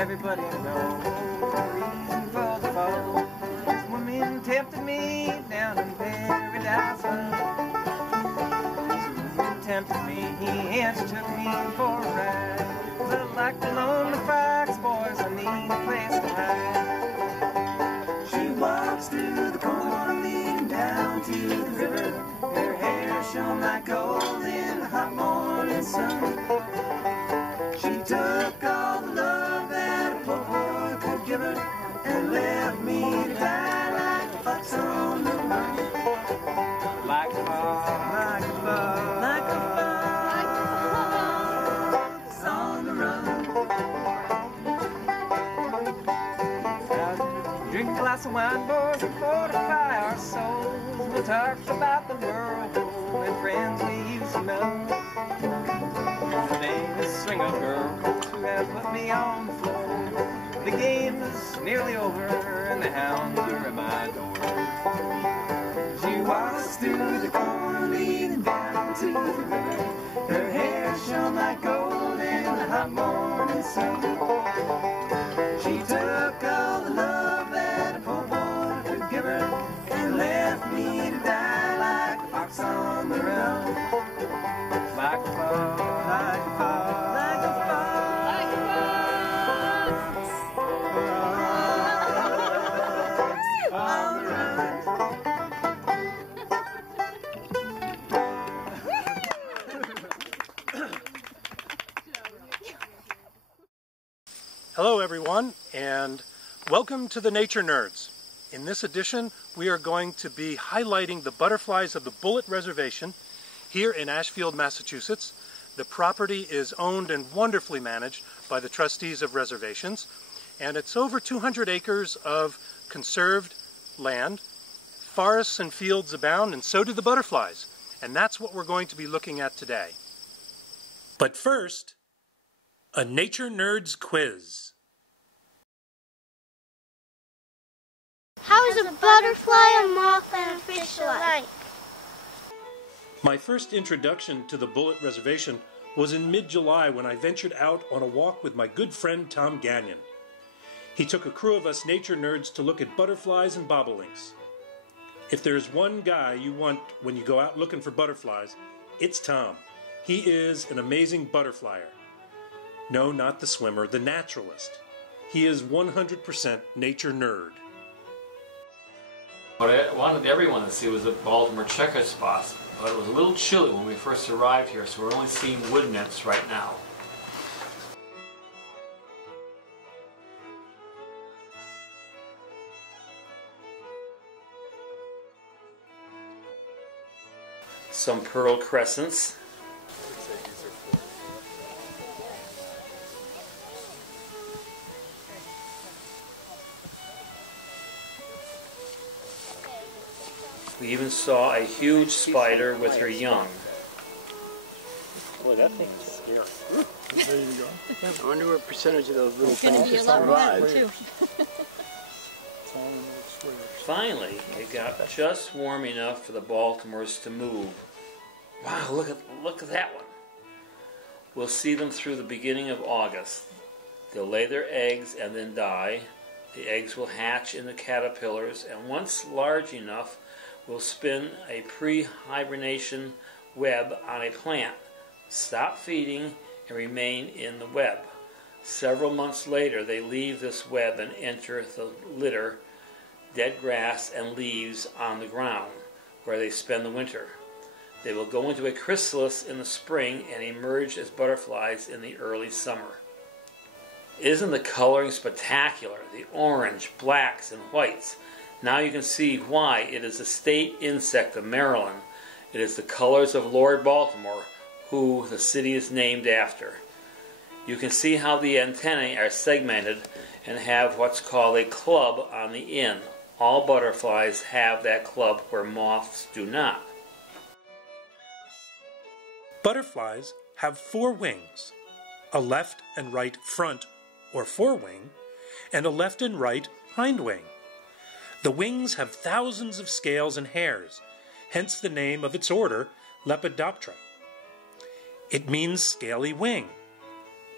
everybody to know the reason for the fall. This woman tempted me down in paradise. This woman tempted me and she took me for a ride. But like the lonely fox, boys, I need a place to hide. She walks through the corn leading down to the river. Her hair shone like gold in the hot morning sun. She took all the love that a poor boy could give her and left me to die like a fox on the run. Like a fox, like a fox, like a fox on the run. Drink a glass of wine, boys, and fortify our souls. We'll talk about the world and friends we used to know. The name is Swinger Girl, who have put me on the floor. The game is nearly over and the hounds are at my door. She walks through the corn leading down to the river. Her hair shone like gold in the hot morning sun. She took all the love that a poor boy could give her and left me to die like a fox on the run. Like a fox, like a fox, like a fox, like a fox on the run. Hello everyone, and welcome to the Nature Nerds. In this edition, we are going to be highlighting the butterflies of the Bullitt Reservation here in Ashfield, Massachusetts. The property is owned and wonderfully managed by the trustees of reservations, and it's over 200 acres of conserved land. Forests and fields abound, and so do the butterflies, and that's what we're going to be looking at today. But first, a Nature Nerds quiz. How is a butterfly, a moth, and a fish alike? My first introduction to the Bullitt Reservation was in mid-July when I ventured out on a walk with my good friend Tom Gagnon. He took a crew of us nature nerds to look at butterflies and bobolinks. If there's one guy you want when you go out looking for butterflies, it's Tom. He is an amazing butterflyer. No, not the swimmer, the naturalist. He is 100% nature nerd. What I wanted everyone to see was the Baltimore checker spots, but it was a little chilly when we first arrived here, so we're only seeing wood nymphs right now. Some pearl crescents. We even saw a huge spider with her young. Boy, that thing is scary. There you go. I wonder what percentage of those little things survive. Finally, it got just warm enough for the Baltimores to move. Wow, look at that one. We'll see them through the beginning of August. They'll lay their eggs and then die. The eggs will hatch into caterpillars, and once large enough, will spin a pre-hibernation web on a plant, stop feeding, and remain in the web. Several months later, they leave this web and enter the litter, dead grass and leaves on the ground, where they spend the winter. They will go into a chrysalis in the spring and emerge as butterflies in the early summer. Isn't the coloring spectacular? The orange, blacks, and whites. Now you can see why it is a state insect of Maryland. It is the colors of Lord Baltimore, who the city is named after. You can see how the antennae are segmented and have what's called a club on the end. All butterflies have that club where moths do not. Butterflies have 4 wings, a left and right front or forewing, and a left and right hind wing. The wings have thousands of scales and hairs, hence the name of its order, Lepidoptera. It means scaly wing.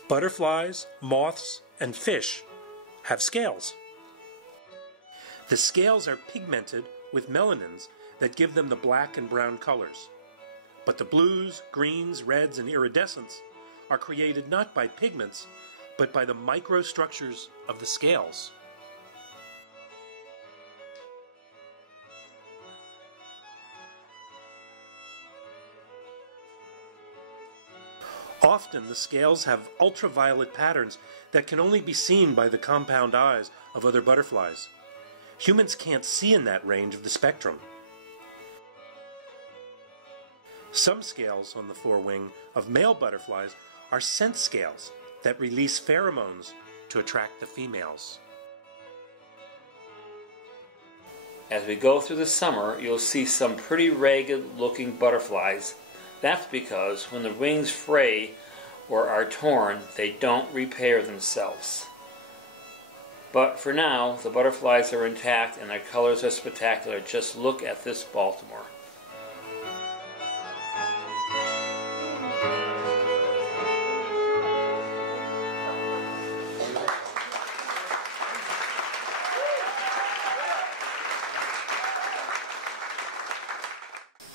Butterflies, moths, and fish have scales. The scales are pigmented with melanins that give them the black and brown colors. But the blues, greens, reds, and iridescents are created not by pigments, but by the microstructures of the scales. Often the scales have ultraviolet patterns that can only be seen by the compound eyes of other butterflies. Humans can't see in that range of the spectrum. Some scales on the forewing of male butterflies are scent scales that release pheromones to attract the females. As we go through the summer, you'll see some pretty ragged looking butterflies. That's because when the wings fray or are torn, they don't repair themselves. But for now, the butterflies are intact and their colors are spectacular. Just look at this Baltimore.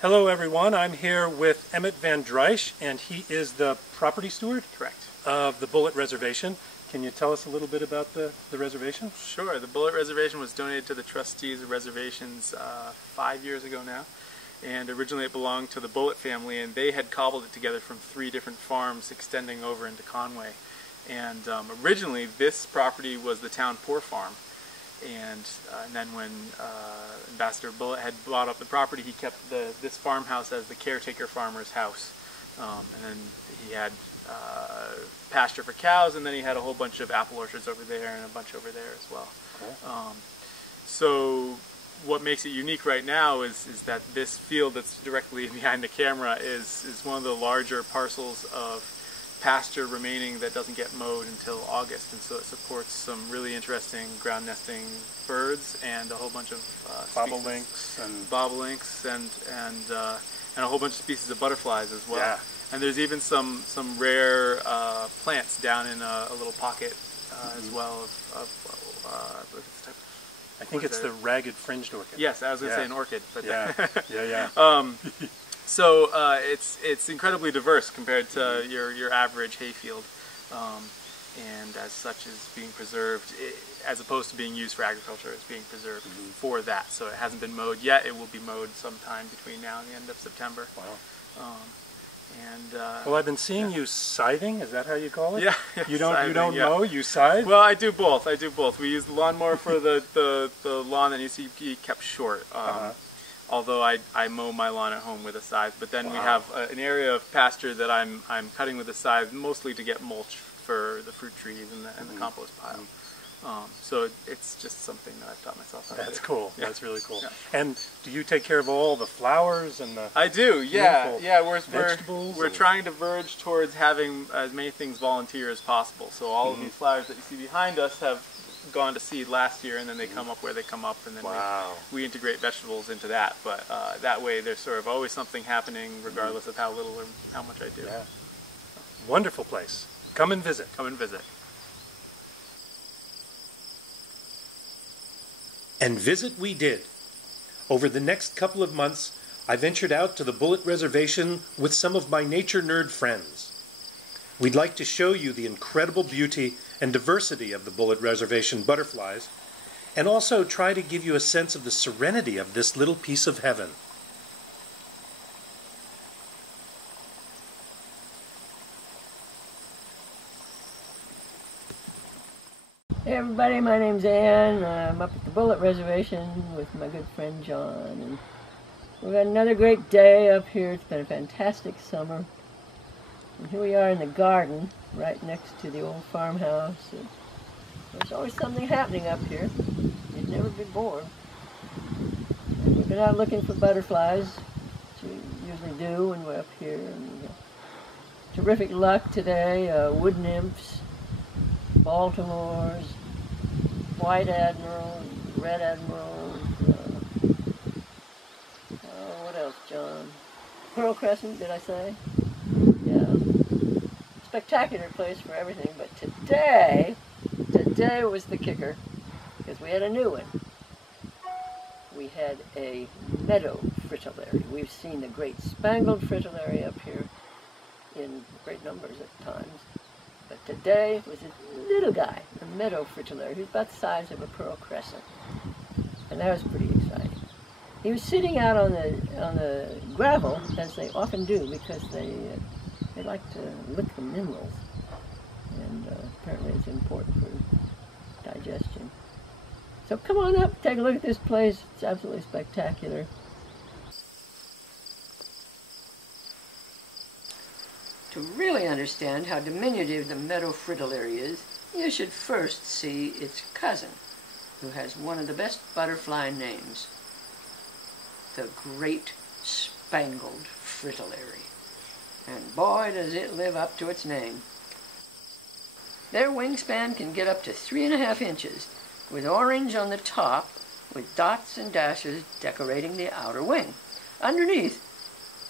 Hello everyone, I'm here with Emmett Van Drysch, and he is the property steward? Correct. Of the Bullitt Reservation. Can you tell us a little bit about the reservation? Sure. The Bullitt Reservation was donated to the trustees of reservations 5 years ago now. And originally it belonged to the Bullitt family, and they had cobbled it together from 3 different farms extending over into Conway. And originally this property was the town poor farm. And then when Ambassador Bullitt had bought up the property, he kept this farmhouse as the caretaker farmer's house. And then he had pasture for cows, and then he had a whole bunch of apple orchards over there and a bunch over there as well. Cool. So what makes it unique right now is that this field that's directly behind the camera is one of the larger parcels of pasture remaining that doesn't get mowed until August, and so it supports some really interesting ground nesting birds and a whole bunch of bobolinks and a whole bunch of species of butterflies as well. Yeah. And there's even some rare plants down in a little pocket as well I think it's the ragged fringed orchid. Yes, I was going to say an orchid, but yeah. So it's incredibly diverse compared to your average hayfield, and as such is being preserved, as opposed to being used for agriculture, it's being preserved for that. So it hasn't been mowed yet. It will be mowed sometime between now and the end of September. Wow. Well, I've been seeing you scything. Is that how you call it? Yeah. You don't mow. You scythe. Well, I do both. We use the lawnmower for the lawn that needs to be kept short. Although I mow my lawn at home with a scythe, but then we have an area of pasture that I'm cutting with a scythe, mostly to get mulch for the fruit trees and the compost pile. So it's just something that I've taught myself how to do. That's cool. Yeah. That's really cool. Yeah. And do you take care of all the flowers and the? I do. Yeah. Vegetables. We're trying to verge towards having as many things volunteer as possible. So all of these flowers that you see behind us have gone to seed last year, and then they come up where they come up, and then we integrate vegetables into that. But that way there's sort of always something happening regardless of how little or how much I do. Yeah. Wonderful place. Come and visit. Come and visit. And visit we did. Over the next couple of months, I ventured out to the Bullitt Reservation with some of my nature nerd friends. We'd like to show you the incredible beauty and diversity of the Bullitt Reservation butterflies, and also try to give you a sense of the serenity of this little piece of heaven. Hey everybody, my name's Ann. I'm up at the Bullitt Reservation with my good friend John, and we've had another great day up here. It's been a fantastic summer. And here we are in the garden, right next to the old farmhouse. And there's always something happening up here. You'd never be bored. And we've been out looking for butterflies, which we usually do when we're up here. And terrific luck today. Wood nymphs, Baltimores, White Admiral, Red Admiral, what else, John? Pearl Crescent, did I say? Yeah. Spectacular place for everything, but today today was the kicker, because we had a new one. We had a meadow fritillary. We've seen the great spangled fritillary up here in great numbers at times. But today was a little guy, a meadow fritillary. He was about the size of a pearl crescent. And that was pretty exciting. He was sitting out on the gravel, as they often do, because they like to lick the minerals. And apparently it's important for digestion. So come on up, take a look at this place. It's absolutely spectacular. To really understand how diminutive the meadow fritillary is, you should first see its cousin, who has one of the best butterfly names, the great spangled fritillary. And boy, does it live up to its name. Their wingspan can get up to 3.5 inches, with orange on the top, with dots and dashes decorating the outer wing. Underneath,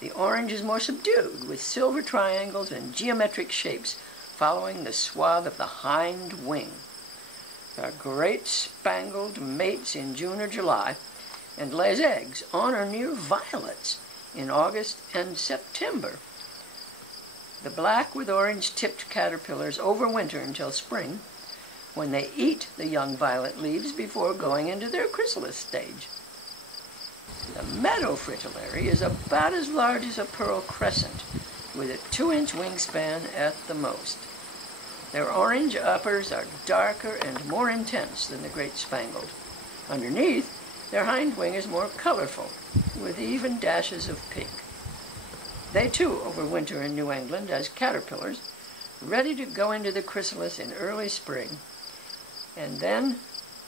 the orange is more subdued, with silver triangles and geometric shapes following the swath of the hind wing. The great spangled mates in June or July and lays eggs on or near violets in August and September. The black with orange tipped caterpillars overwinter until spring, when they eat the young violet leaves before going into their chrysalis stage. The meadow fritillary is about as large as a pearl crescent, with a 2-inch wingspan at the most. Their orange uppers are darker and more intense than the great spangled. Underneath, their hind wing is more colorful, with even dashes of pink. They too overwinter in New England as caterpillars, ready to go into the chrysalis in early spring, and then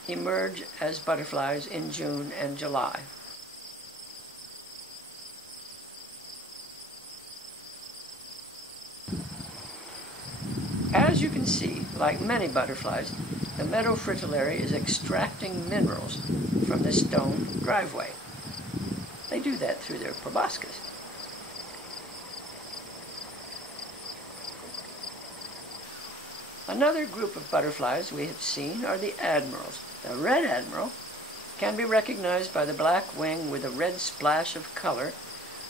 emerge as butterflies in June and July. As you can see, like many butterflies, the meadow fritillary is extracting minerals from the stone driveway. They do that through their proboscis. Another group of butterflies we have seen are the admirals. The red admiral can be recognized by the black wing with a red splash of color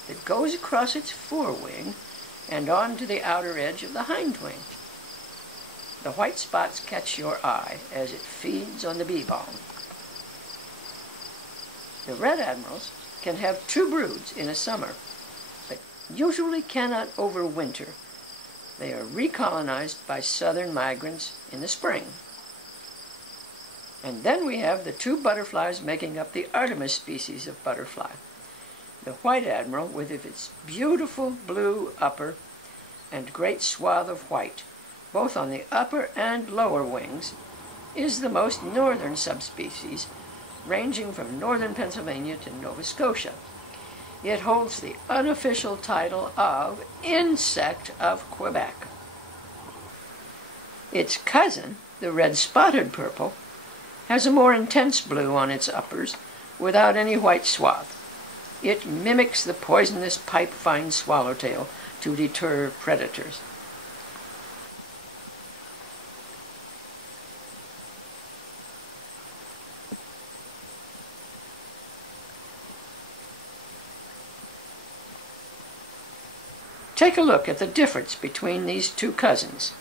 that goes across its forewing and onto the outer edge of the hind wing. The white spots catch your eye as it feeds on the bee balm. The red admirals can have 2 broods in a summer, but usually cannot overwinter. They are recolonized by southern migrants in the spring. And then we have the 2 butterflies making up the Artemis species of butterfly. The white admiral, with its beautiful blue upper and great swath of white, both on the upper and lower wings, is the most northern subspecies, ranging from northern Pennsylvania to Nova Scotia. It holds the unofficial title of Insect of Quebec. Its cousin, the red-spotted purple, has a more intense blue on its uppers without any white swath. It mimics the poisonous pipe-vine swallowtail to deter predators. Take a look at the difference between these 2 cousins.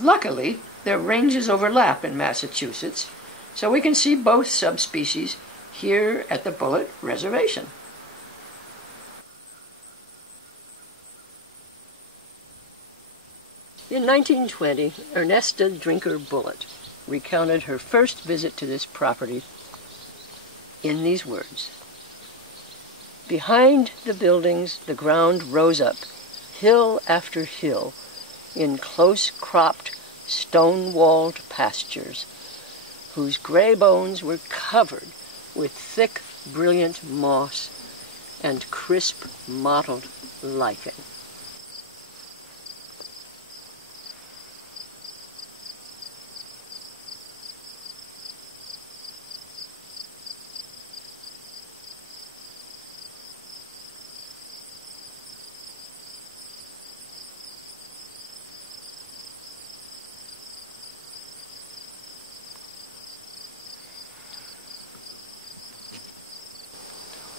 Luckily, their ranges overlap in Massachusetts, so we can see both subspecies here at the Bullitt Reservation. In 1920, Ernesta Drinker Bullitt recounted her first visit to this property in these words. Behind the buildings, the ground rose up, hill after hill, in close-cropped, stone-walled pastures, whose gray bones were covered with thick, brilliant moss and crisp, mottled lichen.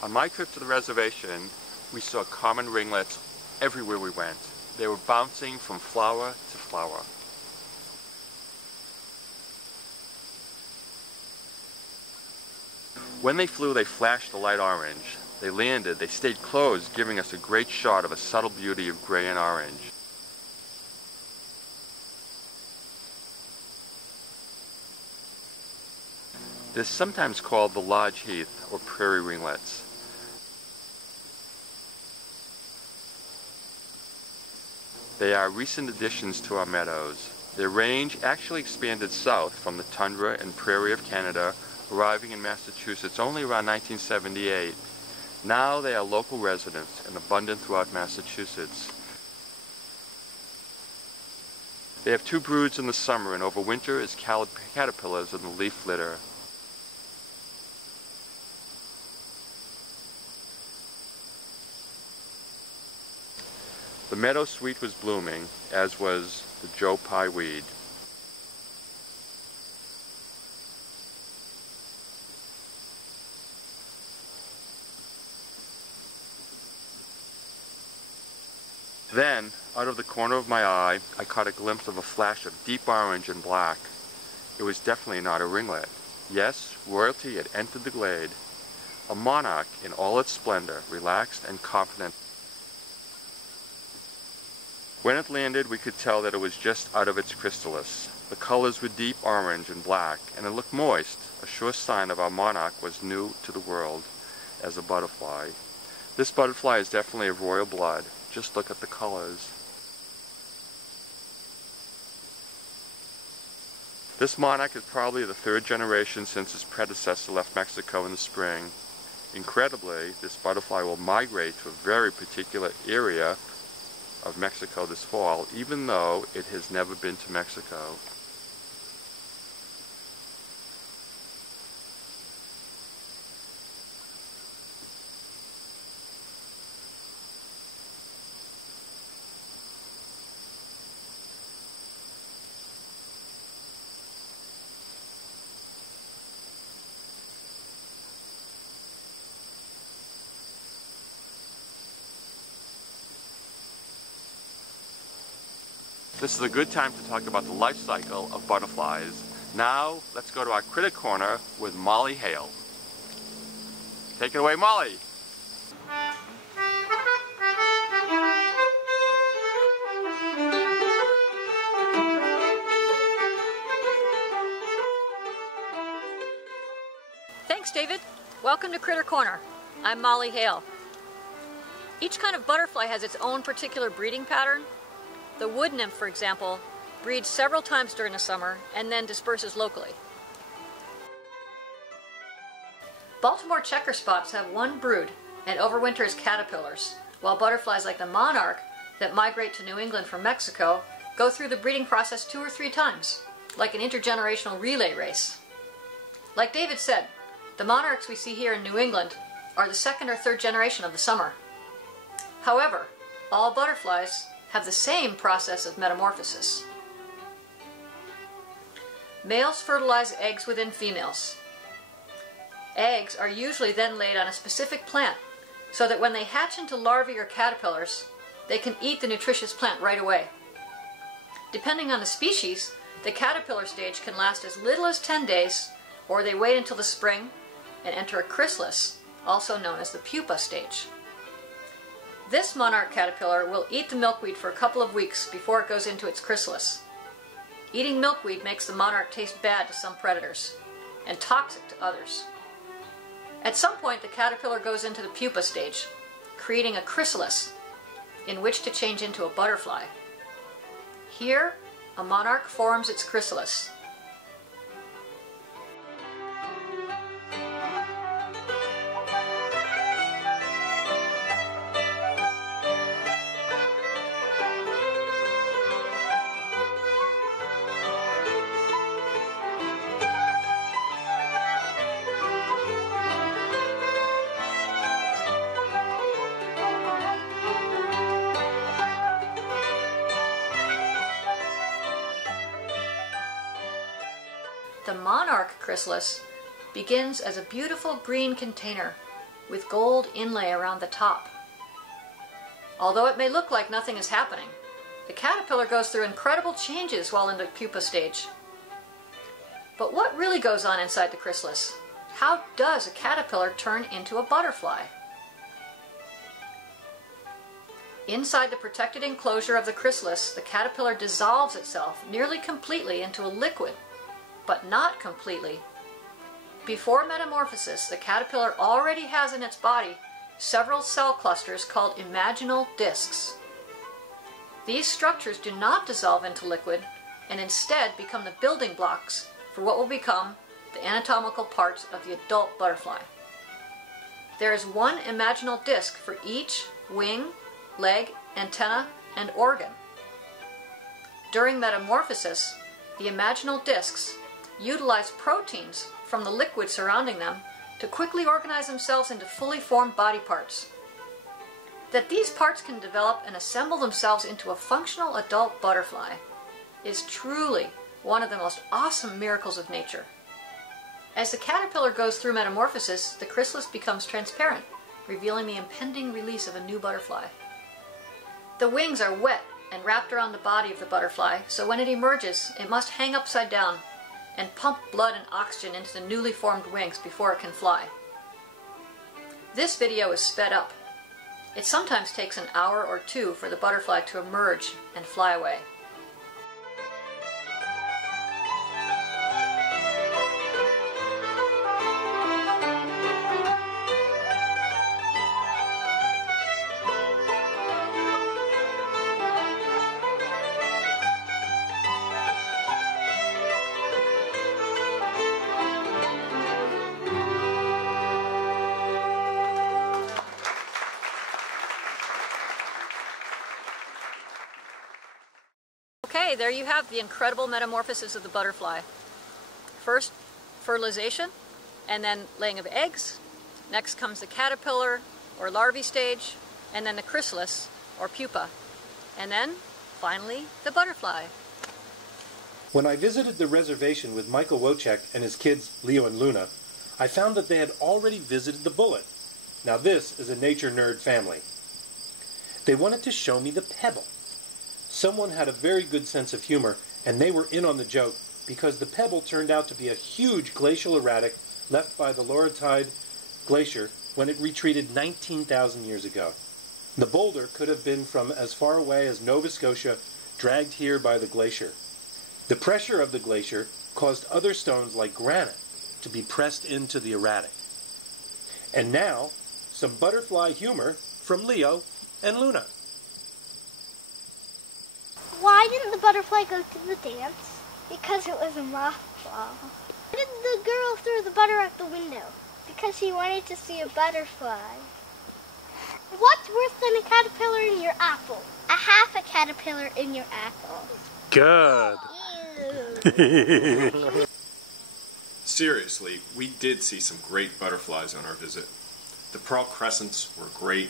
On my trip to the reservation, we saw common ringlets everywhere we went. They were bouncing from flower to flower. When they flew, they flashed a light orange. They landed, they stayed closed, giving us a great shot of a subtle beauty of gray and orange. It is sometimes called the lodge heath or prairie ringlets. They are recent additions to our meadows. Their range actually expanded south from the tundra and prairie of Canada, arriving in Massachusetts only around 1978. Now they are local residents and abundant throughout Massachusetts. They have 2 broods in the summer and overwinter as caterpillars in the leaf litter. The meadow sweet was blooming, as was the Joe Pye weed. Then, out of the corner of my eye, I caught a glimpse of a flash of deep orange and black. It was definitely not a ringlet. Yes, royalty had entered the glade. A monarch in all its splendor, relaxed and confident. When it landed, we could tell that it was just out of its chrysalis. The colors were deep orange and black, and it looked moist, a sure sign of our monarch was new to the world as a butterfly. This butterfly is definitely of royal blood. Just look at the colors. This monarch is probably the 3rd generation since its predecessor left Mexico in the spring. Incredibly, this butterfly will migrate to a very particular area of Mexico this fall, even though it has never been to Mexico. This is a good time to talk about the life cycle of butterflies. Now, let's go to our critic corner with Molly Hale. Take it away, Molly. Thanks, David. Welcome to Critter Corner. I'm Molly Hale. Each kind of butterfly has its own particular breeding pattern. The wood nymph, for example, breeds several times during the summer and then disperses locally. Baltimore checker spots have 1 brood and overwinter as caterpillars, while butterflies like the monarch that migrate to New England from Mexico go through the breeding process 2 or 3 times, like an intergenerational relay race. Like David said, the monarchs we see here in New England are the 2nd or 3rd generation of the summer. However, all butterflies have the same process of metamorphosis. Males fertilize eggs within females. Eggs are usually then laid on a specific plant so that when they hatch into larvae or caterpillars, they can eat the nutritious plant right away. Depending on the species, the caterpillar stage can last as little as 10 days, or they wait until the spring and enter a chrysalis, also known as the pupa stage. This monarch caterpillar will eat the milkweed for a couple of weeks before it goes into its chrysalis. Eating milkweed makes the monarch taste bad to some predators and toxic to others. At some point, the caterpillar goes into the pupa stage, creating a chrysalis in which to change into a butterfly. Here, a monarch forms its chrysalis. The monarch chrysalis begins as a beautiful green container with gold inlay around the top. Although it may look like nothing is happening, the caterpillar goes through incredible changes while in the pupa stage. But what really goes on inside the chrysalis? How does a caterpillar turn into a butterfly? Inside the protected enclosure of the chrysalis, the caterpillar dissolves itself nearly completely into a liquid, but not completely. Before metamorphosis, the caterpillar already has in its body several cell clusters called imaginal discs. These structures do not dissolve into liquid and instead become the building blocks for what will become the anatomical parts of the adult butterfly. There is one imaginal disc for each wing, leg, antenna, and organ. During metamorphosis, the imaginal discs utilize proteins from the liquid surrounding them to quickly organize themselves into fully formed body parts. That these parts can develop and assemble themselves into a functional adult butterfly is truly one of the most awesome miracles of nature. As the caterpillar goes through metamorphosis, the chrysalis becomes transparent, revealing the impending release of a new butterfly. The wings are wet and wrapped around the body of the butterfly, so when it emerges, it must hang upside down and pump blood and oxygen into the newly formed wings before it can fly. This video is sped up. It sometimes takes an hour or two for the butterfly to emerge and fly away. Okay, there you have the incredible metamorphosis of the butterfly. First, fertilization, and then laying of eggs. Next comes the caterpillar, or larvae stage, and then the chrysalis, or pupa. And then, finally, the butterfly. When I visited the reservation with Michael Wojcik and his kids, Leo and Luna, I found that they had already visited the Bullitt. Now this is a nature nerd family. They wanted to show me the pebble. Someone had a very good sense of humor, and they were in on the joke because the pebble turned out to be a huge glacial erratic left by the Laurentide Glacier when it retreated 19,000 years ago. The boulder could have been from as far away as Nova Scotia, dragged here by the glacier. The pressure of the glacier caused other stones like granite to be pressed into the erratic. And now, some butterfly humor from Leo and Luna. Why didn't the butterfly go to the dance? Because it was a mothball. Why did the girl throw the butter out the window? Because she wanted to see a butterfly. What's worse than a caterpillar in your apple? A half a caterpillar in your apple. Good. Ew. Seriously, we did see some great butterflies on our visit. The pearl crescents were great.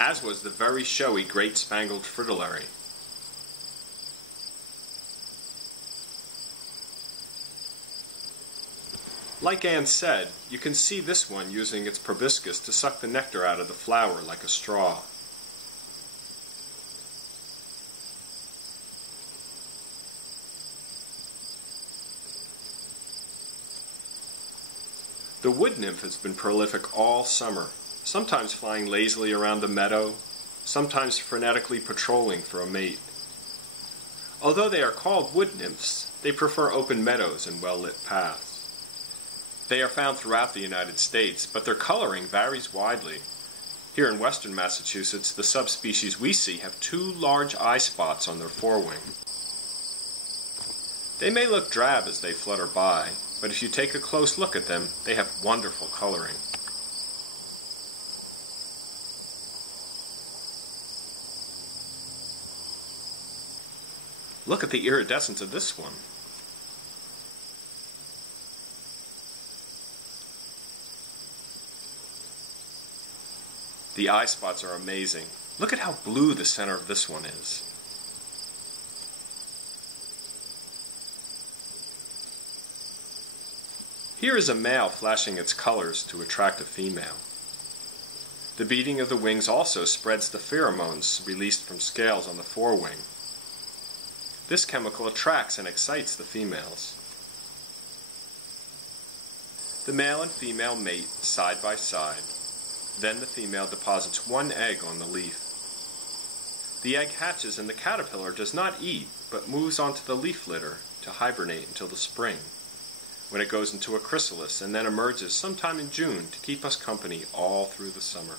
As was the very showy great spangled fritillary. Like Anne said, you can see this one using its proboscis to suck the nectar out of the flower like a straw. The wood nymph has been prolific all summer, sometimes flying lazily around the meadow, sometimes frenetically patrolling for a mate. Although they are called wood nymphs, they prefer open meadows and well-lit paths. They are found throughout the United States, but their coloring varies widely. Here in western Massachusetts, the subspecies we see have 2 large eye spots on their forewing. They may look drab as they flutter by, but if you take a close look at them, they have wonderful coloring. Look at the iridescence of this one. The eye spots are amazing. Look at how blue the center of this one is. Here is a male flashing its colors to attract a female. The beating of the wings also spreads the pheromones released from scales on the forewing. This chemical attracts and excites the females. The male and female mate side by side. Then the female deposits one egg on the leaf. The egg hatches and the caterpillar does not eat, but moves onto the leaf litter to hibernate until the spring, when it goes into a chrysalis and then emerges sometime in June to keep us company all through the summer.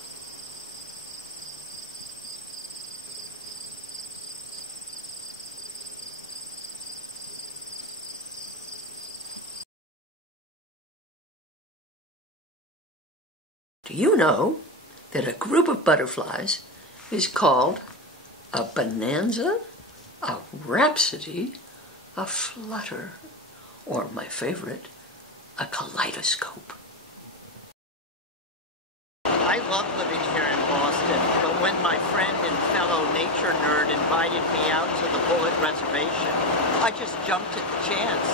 Do you know that a group of butterflies is called a bonanza, a rhapsody, a flutter, or my favorite, a kaleidoscope? I love living here in Boston, but when my friend and fellow nature nerd invited me out to the Bullitt Reservation, I just jumped at the chance.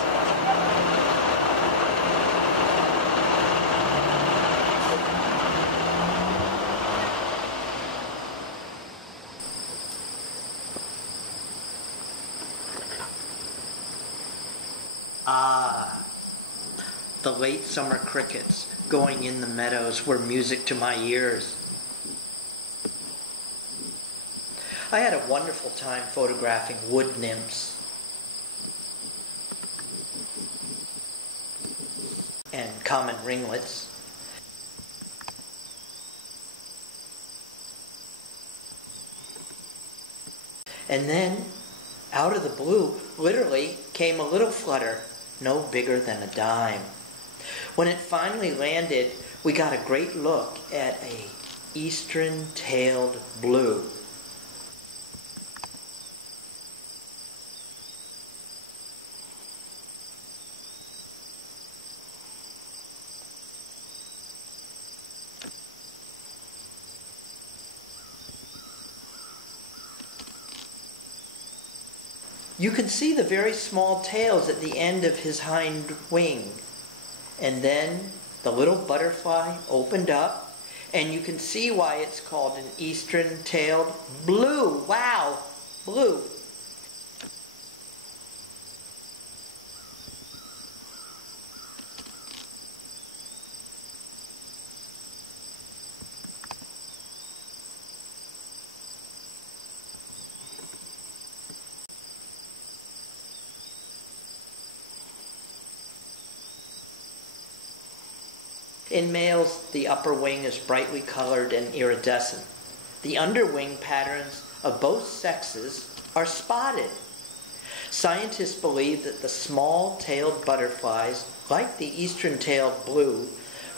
The late summer crickets going in the meadows were music to my ears. I had a wonderful time photographing wood nymphs and common ringlets. And then, out of the blue, literally came a little flutter, no bigger than a dime. When it finally landed, we got a great look at a eastern-tailed blue. You can see the very small tails at the end of his hind wing. And then the little butterfly opened up, and you can see why it's called an eastern-tailed blue. Wow, blue. In males, the upper wing is brightly colored and iridescent. The underwing patterns of both sexes are spotted. Scientists believe that the small-tailed butterflies, like the eastern-tailed blue,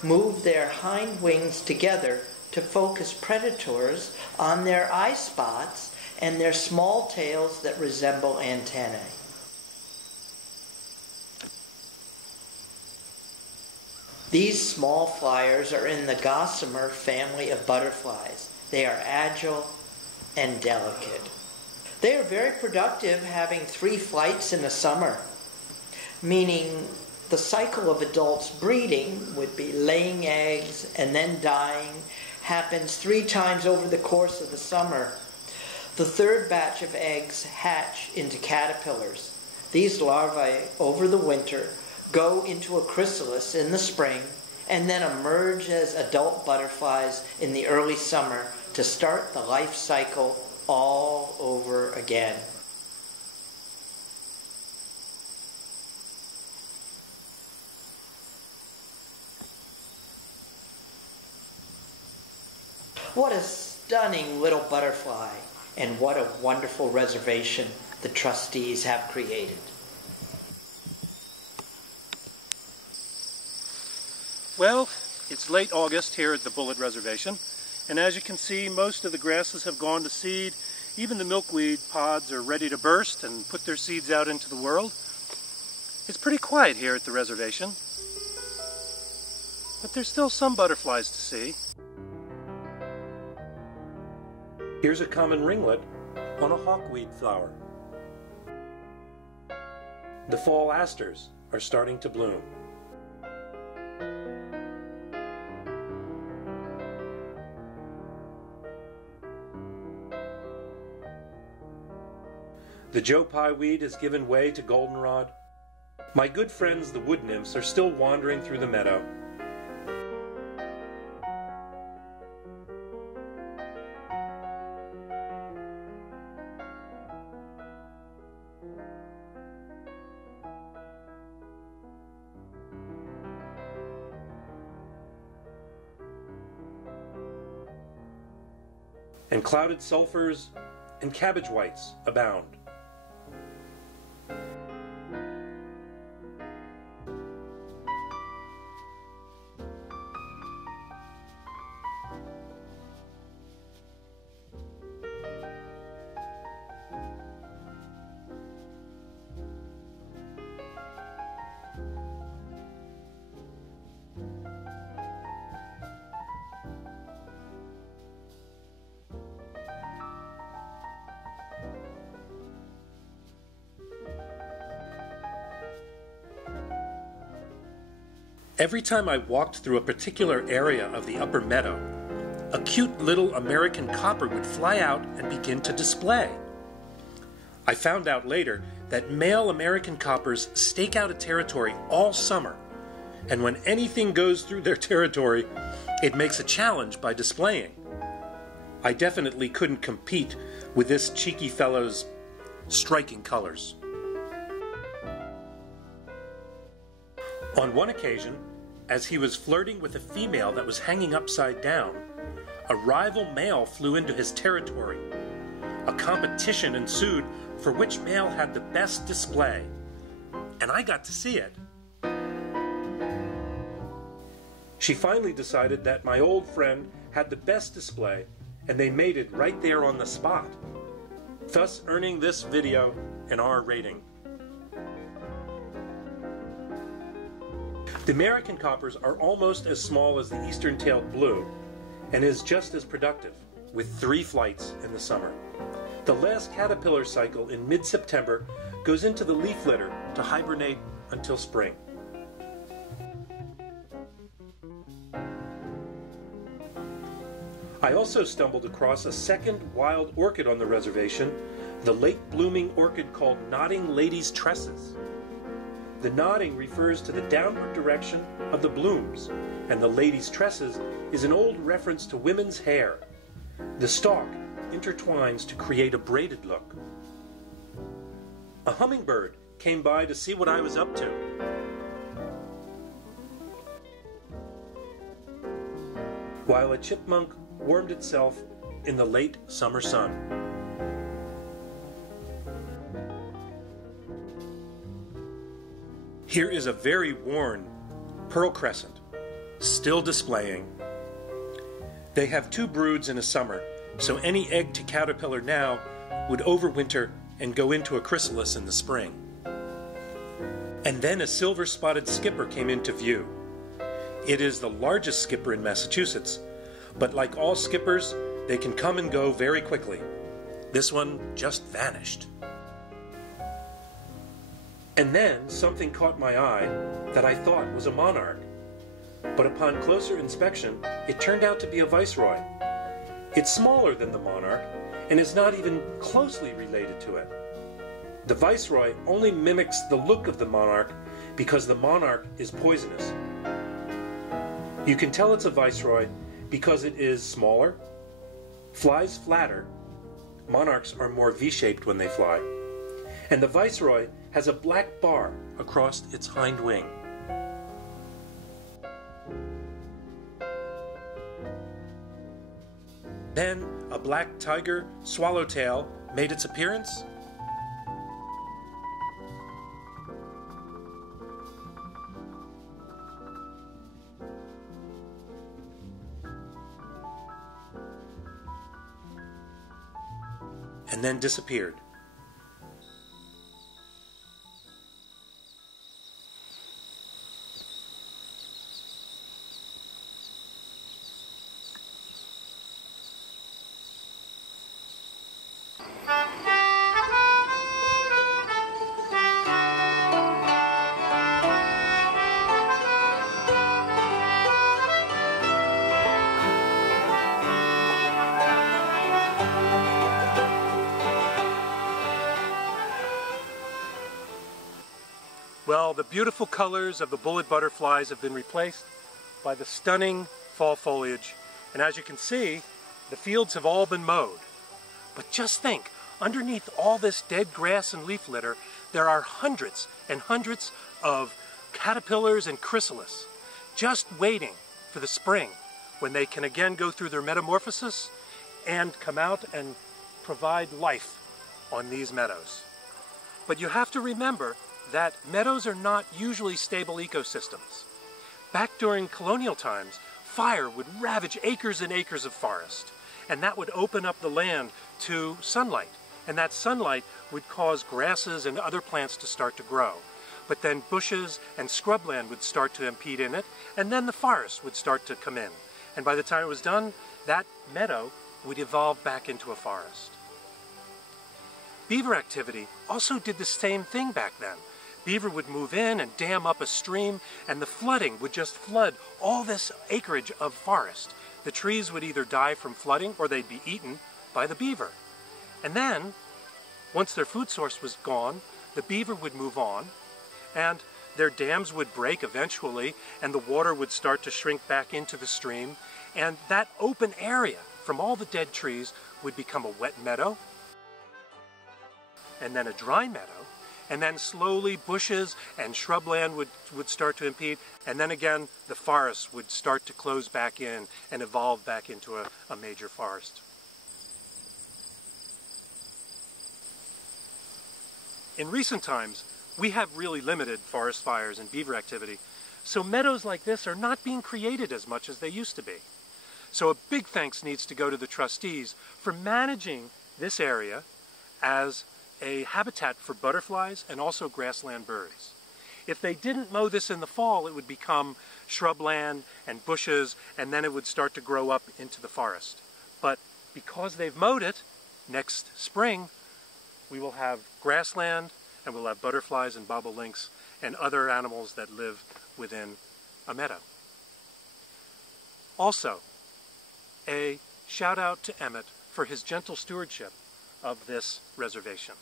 move their hind wings together to focus predators on their eye spots and their small tails that resemble antennae. These small flyers are in the gossamer family of butterflies. They are agile and delicate. They are very productive, having 3 flights in the summer, meaning the cycle of adults breeding would be laying eggs and then dying, happens 3 times over the course of the summer. The 3rd batch of eggs hatch into caterpillars. These larvae, over the winter, go into a chrysalis in the spring, and then emerge as adult butterflies in the early summer to start the life cycle all over again. What a stunning little butterfly, and what a wonderful reservation the trustees have created. Well, it's late August here at the Bullitt Reservation, and as you can see, most of the grasses have gone to seed. Even the milkweed pods are ready to burst and put their seeds out into the world. It's pretty quiet here at the reservation, but there's still some butterflies to see. Here's a common ringlet on a hawkweed flower. The fall asters are starting to bloom. The Joe Pye weed has given way to goldenrod. My good friends the wood nymphs are still wandering through the meadow. And clouded sulfurs and cabbage whites abound. Every time I walked through a particular area of the upper meadow, a cute little American copper would fly out and begin to display. I found out later that male American coppers stake out a territory all summer, and when anything goes through their territory, it makes a challenge by displaying. I definitely couldn't compete with this cheeky fellow's striking colors. On one occasion, as he was flirting with a female that was hanging upside down, a rival male flew into his territory. A competition ensued for which male had the best display, and I got to see it. She finally decided that my old friend had the best display, and they mated right there on the spot, thus earning this video an R rating. The American coppers are almost as small as the eastern-tailed blue and is just as productive, with 3 flights in the summer. The last caterpillar cycle in mid-September goes into the leaf litter to hibernate until spring. I also stumbled across a second wild orchid on the reservation, the late-blooming orchid called Nodding Lady's Tresses. The nodding refers to the downward direction of the blooms, and the lady's tresses is an old reference to women's hair. The stalk intertwines to create a braided look. A hummingbird came by to see what I was up to. While a chipmunk warmed itself in the late summer sun. Here is a very worn pearl crescent, still displaying. They have 2 broods in a summer, so any egg to caterpillar now would overwinter and go into a chrysalis in the spring. And then a silver-spotted skipper came into view. It is the largest skipper in Massachusetts, but like all skippers, they can come and go very quickly. This one just vanished. And then something caught my eye that I thought was a monarch. But upon closer inspection, it turned out to be a viceroy. It's smaller than the monarch and is not even closely related to it. The viceroy only mimics the look of the monarch because the monarch is poisonous. You can tell it's a viceroy because it is smaller, flies flatter, monarchs are more V-shaped when they fly, and the viceroy has a black bar across its hind wing. Then a black tiger swallowtail made its appearance. And then disappeared. Well, the beautiful colors of the Bullitt butterflies have been replaced by the stunning fall foliage. And as you can see, the fields have all been mowed. But just think, underneath all this dead grass and leaf litter, there are hundreds and hundreds of caterpillars and chrysalis just waiting for the spring when they can again go through their metamorphosis and come out and provide life on these meadows. But you have to remember that meadows are not usually stable ecosystems. Back during colonial times, fire would ravage acres and acres of forest, and that would open up the land to sunlight, and that sunlight would cause grasses and other plants to start to grow. But then bushes and scrubland would start to impede in it, and then the forest would start to come in. And by the time it was done, that meadow would evolve back into a forest. Beaver activity also did the same thing back then. Beaver would move in and dam up a stream, and the flooding would just flood all this acreage of forest. The trees would either die from flooding or they'd be eaten by the beaver. And then, once their food source was gone, the beaver would move on, and their dams would break eventually, and the water would start to shrink back into the stream, and that open area from all the dead trees would become a wet meadow, and then a dry meadow, and then slowly bushes and shrubland would start to impede, and then again the forest would start to close back in and evolve back into a major forest. In recent times, we have really limited forest fires and beaver activity, so meadows like this are not being created as much as they used to be. So a big thanks needs to go to the trustees for managing this area as a habitat for butterflies and also grassland birds. If they didn't mow this in the fall, it would become shrubland and bushes, and then it would start to grow up into the forest. But because they've mowed it, next spring we will have grassland, and we'll have butterflies and bobolinks and other animals that live within a meadow. Also, a shout out to Emmett for his gentle stewardship of this reservation.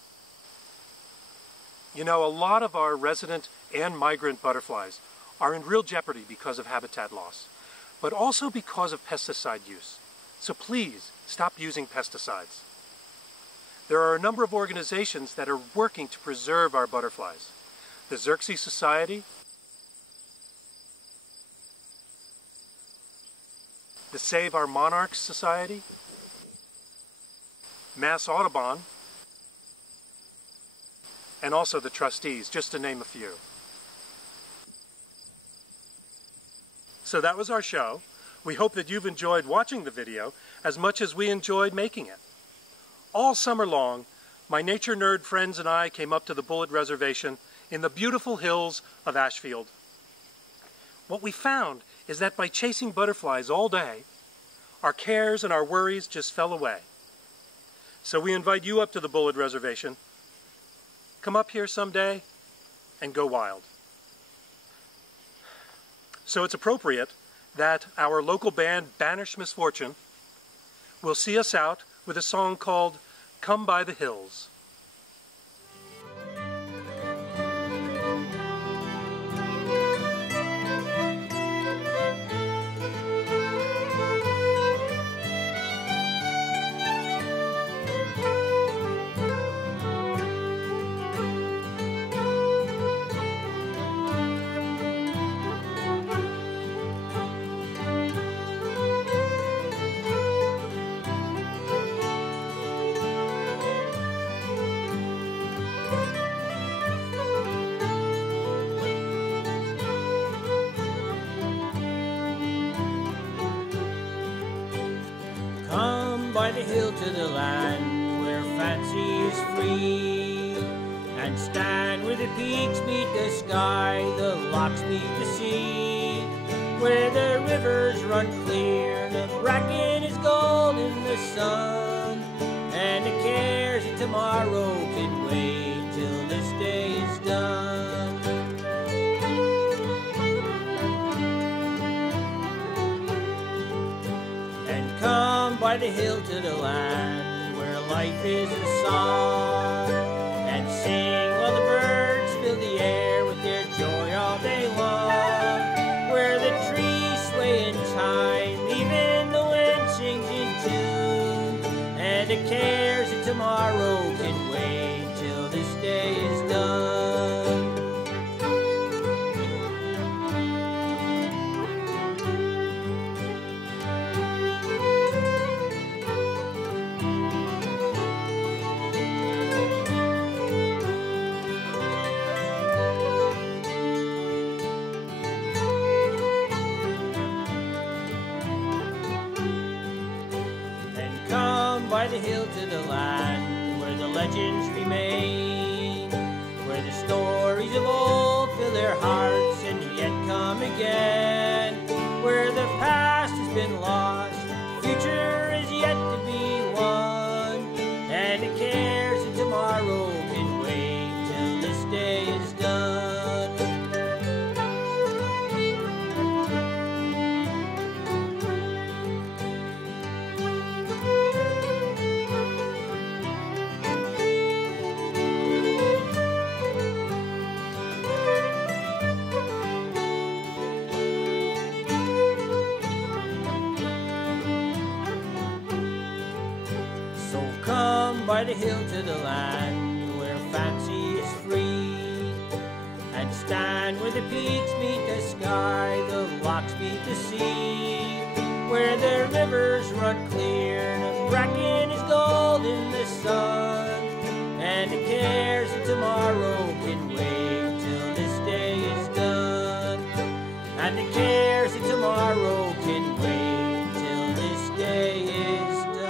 You know, a lot of our resident and migrant butterflies are in real jeopardy because of habitat loss, but also because of pesticide use. So please stop using pesticides. There are a number of organizations that are working to preserve our butterflies. The Xerxes Society, the Save Our Monarchs Society, Mass Audubon, and also the trustees, just to name a few. So that was our show. We hope that you've enjoyed watching the video as much as we enjoyed making it. All summer long, my nature nerd friends and I came up to the Bullitt Reservation in the beautiful hills of Ashfield. What we found is that by chasing butterflies all day, our cares and our worries just fell away. So we invite you up to the Bullitt Reservation. Come up here someday and go wild. So it's appropriate that our local band, Banish Misfortune, will see us out with a song called Come by the Hills. By the hill to the land where fancy is free, and stand where the peaks meet the sky, the lochs meet the sea, where the rivers run clear, the bracken is gold in the sun, and the cares of tomorrow can wait till this day is done. Come by the hill to the land where life is a song, and sing while the birds fill the air with their by the hill to the land where the legends remain, where the stories of old fill their hearts and yet come again, where the past has been lost, future is yet to be won, and the cares of tomorrow can wait till this day is done. So come by the hill to the land where fancy is free, and stand where the peaks meet the sky, the locks meet the sea, where the rivers run clear and the bracken is gold in the sun, and the cares of tomorrow can wait till this day is done, and the cares of tomorrow can wait till this day is done.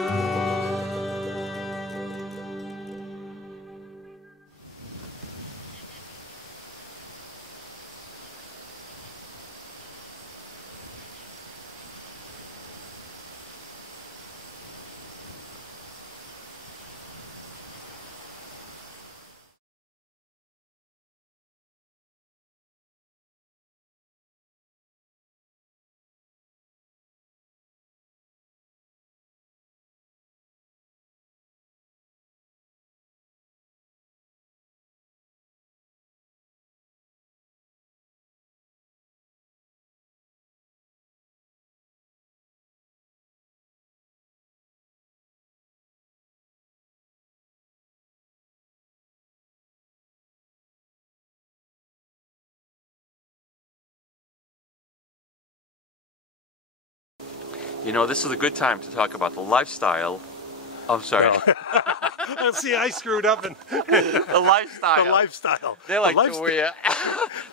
You know, this is a good time to talk about the lifestyle. I'm sorry. No. See, I screwed up. And the lifestyle. The lifestyle. They like to wear.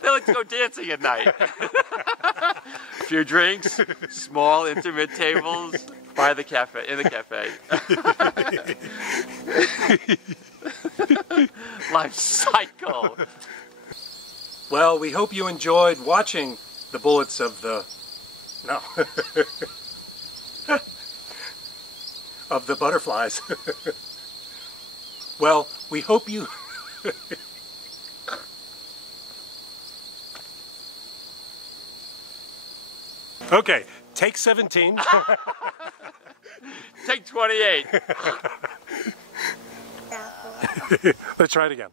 They like to go dancing at night. A few drinks, small intimate tables by the cafe, in the cafe. Life cycle. Well, we hope you enjoyed watching the bullets of the... No. of the butterflies. Well, we hope you... Okay, take 17. Take 28. Let's try it again.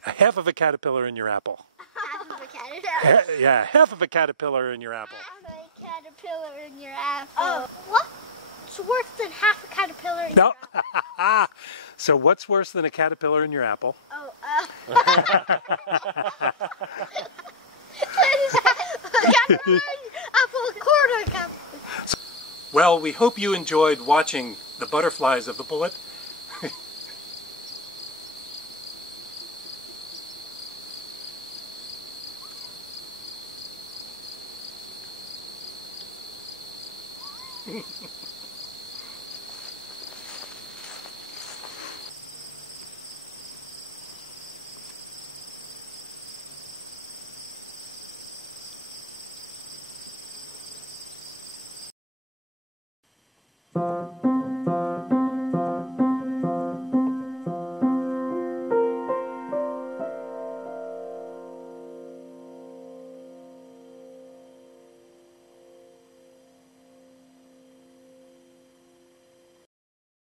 Half of a caterpillar in your apple. Half of a caterpillar. Yeah, half of a caterpillar in your apple. Half of a caterpillar in your apple. Oh, what? It's worse than half a caterpillar in your apple. So what's worse than a caterpillar in your apple? Oh, apple quarter. Well, we hope you enjoyed watching the butterflies of the bullet.